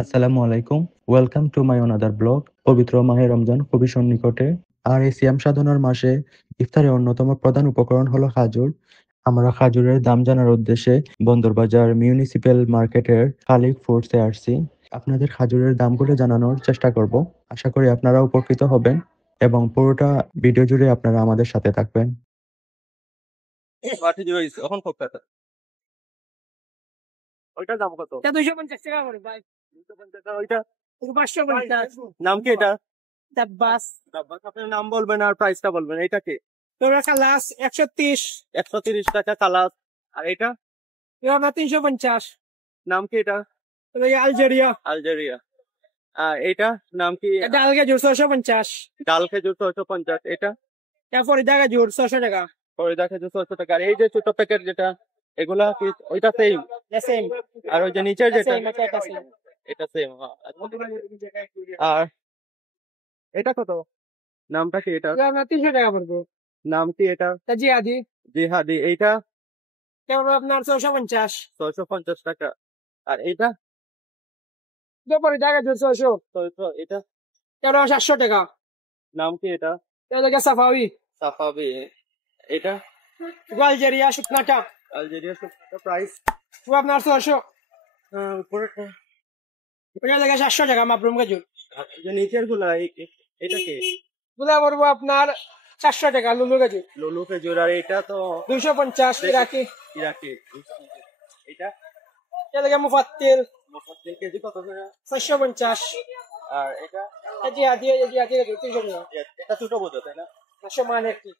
আসসালামু আলাইকুম। Welcome to my অনাদার blog. পবিত্র মাহে রমজান খুবই সন্নিকটে। আর এই সিয়াম সাধনার মাসে ইফতারের অন্যতম প্রধান উপকরণ হলো খাজুর। আমরা খাজুরের দাম জানার উদ্দেশ্যে বন্দরবাজার মিউনিসিপ্যাল মার্কেটের খালিক ফুডসে আসছি। আপনাদের খাজুরের দামগুলো জানানোর চেষ্টা করব। আশা করি আপনারা উপকৃত হবেন এবং পুরোটা ভিডিও জুড়ে আপনারা আমাদের সাথে থাকবেন। এখন ওইটার দাম কত? 250 টাকা করে ভাই। 250 টাকা ওইটা। 550। নাম কি এটা? ডাব্বাস। ডাব্বাস। আপনার নাম বলবেন আর প্রাইসটা বলবেন। এটা কি? তোরা কালাস 130। 130 টাকা কালার। আর এটা? তোরা 350। নাম কি এটা? তোরা আলজেরিয়া। আলজেরিয়া। আর এটা নাম কি? এটা আলগা জোর 650। ডাল খেজুর 650। এটা? তারপরে দেখা জোর 600 টাকা। ফরিদা খেজুর 600 টাকা। আর এই যে ছোট প্যাকেট যেটা, এগুলা কি ওইটা সেম? সেম। আর ওই যে নিচের যেটা, সেম। এটা সেম। আর এটা কত? নামটা কি এটা? তোরা 300 টাকা পড়বো। নাম কি এটা? তা জিহাদি। জিহাদি। এইটা তারপর আপনার 650। 650 টাকা। আর এইটা? তারপরে দেখা জোর 600। এটা তারপর 700 টাকা। নাম কি এটা? এটা সাফাবি। সাফাবি। এটা আলজেরিয়া শুকনাটা। আলজেরিয়া প্রাইস আপনার 600। উপরেরটা ওটা লাগে 700 টাকা মাপরুম গাজর। যে নিচের গুলা এটা কি? গুলা পড়বো আপনার 400 টাকা লুলু গাজর। লুলু খেজুর। আর এটা তো 250 ইরাকি। ইরাকি। এটা এটা লাগে মুফাত্তিল। কেজি কত করে? 450। আর এটা জিহাদি 300 টাকা। এটা ছোট বোঝো তাই না? 500 মানে কি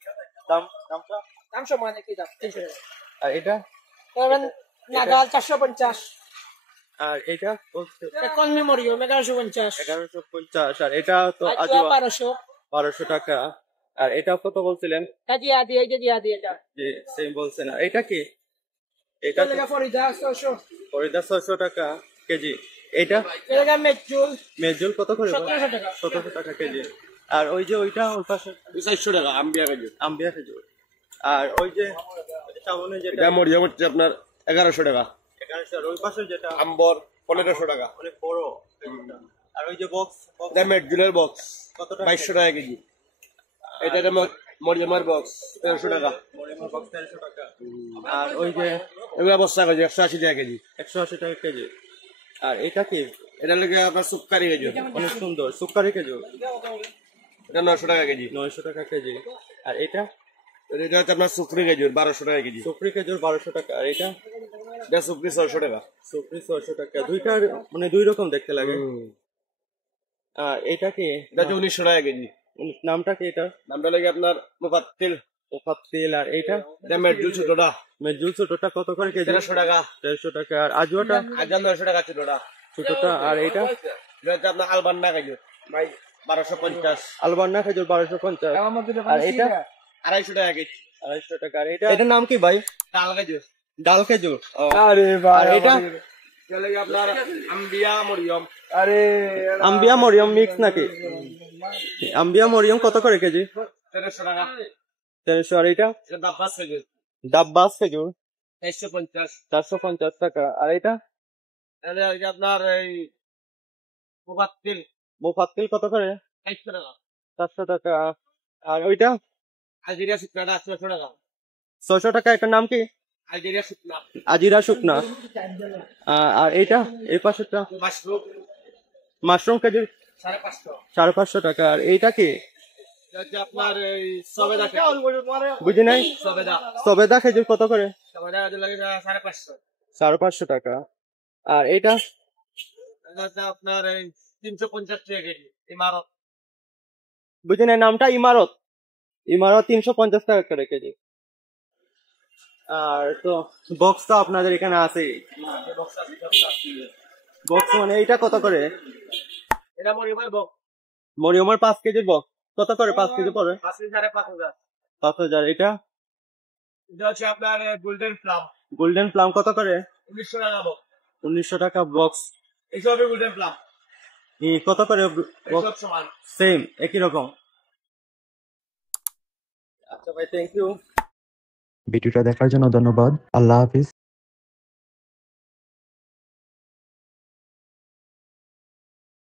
দামটা? দাম সমান কি দাম 300 টাকা। আর এটা তখন নাগাল 450। আর এটা এখন মেমোরিয়াম 1150। 1150। আর এটা তো আজুয়া 1200। 1200 টাকা। আর এটা কত বলছিলেন? জিহাদি জিহাদি এটা। জি সেম বলছেন। আর এটা কি? এটা লাগে ফরিদা 600। ফরিদা 600 টাকা কেজি। এটা এটা লাগে মেজুল। মেজুল কত করে? 1700 টাকা। 1700 টাকা কেজি। আর ওই যে ওইটা ওই পাশে 400 টাকা আম্বিয়া খেজুর। আম্বিয়া খেজুর। আর ওই যে সামনে যেটা এটা মরিয়ম হচ্ছে আপনার 1100 টাকা। 1100। আর ওই পাশে যেটা আম্বর 1500 টাকা। অনেক বড় খেজুরটা। আর ওই যে বক্স এটা মেটজুলের বক্স কত টাকা? 2200 টাকা কেজি। এটা মরিয়মের বক্স 1300 টাকা। মরিয়মের বক্স 1300 টাকা। আর ওই যে এগুলা বস্তা কেজি 180 টাকা কেজি। 180 টাকা কেজি। আর এটা কি? এটা লাগে আপনার সুপকারি খেজুর, অনেক সুন্দর সুপারি খেজুর। এটা 900 টাকা কেজি। 900 টাকা কেজি। আর এটা এটা হচ্ছে আপনার সুপ্রি খেজুর 1200 টাকা কেজি। সুপ্রি খেজুর 1200 টাকা। আর এটা এটা সুপ্রি 600 টাকা। সুপ্রি 600 টাকা। দুইটার মানে দুই রকম দেখতে লাগে। আর এটা কি? এটা হচ্ছে 1900 টাকা কেজি। নামটা কি এটা? নামটা লাগে আপনার মুফাত্তিল। মুফাত্তিল। আর এইটা এটা মেটজুল ছোটটা মেজুল ছোটটা কত করে কেজি? 1300 টাকা। 1300 টাকা। আর আজুয়াটা হাজার 900 টাকা ছোটটা। ছোটটা। আর এইটা এটা হচ্ছে আপনার আলবান্না খেজুর ভাই 1250। আলবান্না খেজুর 1250। আর এটা 250 টাকা কেজি। 250 টাকা। আর এটার নাম কি ভাই? ডাল খেজুর। ডাল খেজুর। আরে ভাই। আর এটা এটা লাগে আপনার আম্বিয়া মরিয়ম। আরে আম্বিয়া মরিয়ম মিক্স নাকি? আম্বিয়া মরিয়ম কত করে কেজি? 1300 টাকা। 1300। আর এটা এটা ডাব্বাস খেজুর ডাব্বাস খেজুর 450। 450 টাকা। আর এটা এটা লাগে আপনার এই মুফাত্তিল মুফাত্তিল কত করে? 400 টাকা। 400 টাকা। আর ওইটা আলজেরিয়া শুকনাটা 800 টাকা। 600 টাকা। এটার নাম কি? আলজেরিয়া শুকনা। আজিরা শুকনা। আর এইটা এই পাশেরটা মাশরুম মাশরুম কেজি 550। 550 টাকা। আর এইটা কি? এটা হচ্ছে আপনার এই সবেদা খেজুর। বুঝি নাই। সবেদা সবেদা খেজুর কত করে? সবেদা খেজুর লাগে 550। 550 টাকা। আর এইটা এটা হচ্ছে আপনার এই 350 টাকা কেজি। ইমারত বুঝি নাই। নামটা ইমারত। ইমারত 350 টাকা করে কেজি। আর তো বক্স তো আপনাদের এখানে আছে। বক্স মানে এইটা কত করে? এটা মরিয়মের বক্স মরিয়মের 5 কেজির বক্স কত করে? 5 কেজি পরে 5,500। 5000। এটা এটা হচ্ছে আপনার গোল্ডেন প্লাম গোল্ডেন প্লাম কত করে? 1900 টাকা বক্স। 1900 টাকা বক্স। এইসবই গোল্ডেন প্লাম। কত করে? এইসব সমান। সেম একই রকম। আচ্ছা ভাই, থ্যাংক ইউ। ভিডিওটা দেখার জন্য ধন্যবাদ। আল্লাহ হাফিজ।